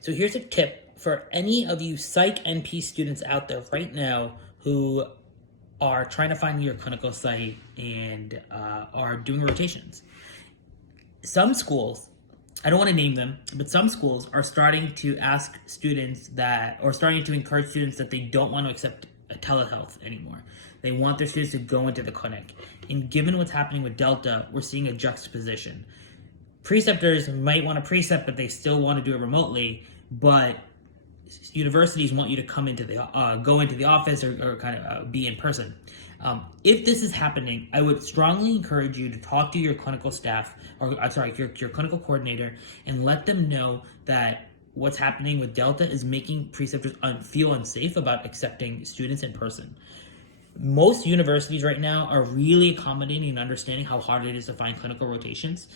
So here's a tip for any of you Psych NP students out there right now who are trying to find your clinical site and are doing rotations. Some schools, I don't want to name them, but some schools are starting to ask students or starting to encourage students that they don't want to accept telehealth anymore. They want their students to go into the clinic. And given what's happening with Delta, we're seeing a juxtaposition. Preceptors might want to precept, but they still want to do it remotely, but universities want you to come into go into the office or kind of be in person. If this is happening, I would strongly encourage you to talk to your clinical staff, your clinical coordinator, and let them know that what's happening with Delta is making preceptors feel unsafe about accepting students in person. Most universities right now are really accommodating and understanding how hard it is to find clinical rotations.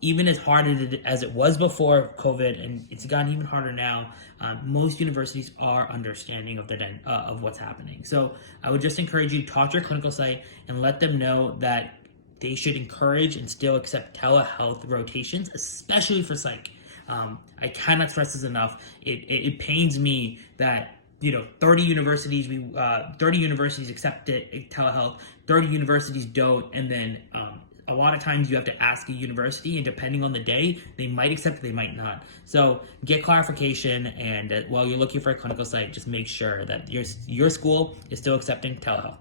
Even as hard as it was before COVID, and it's gotten even harder now, most universities are understanding of what's happening. So I would just encourage you to talk to your clinical site and let them know that they should encourage and still accept telehealth rotations, especially for psych. I cannot stress this enough. It pains me that 30 universities accept telehealth, 30 universities don't, and then a lot of times you have to ask a university, and depending on the day, they might accept, they might not. So get clarification, and while you're looking for a clinical site, just make sure that your school is still accepting telehealth.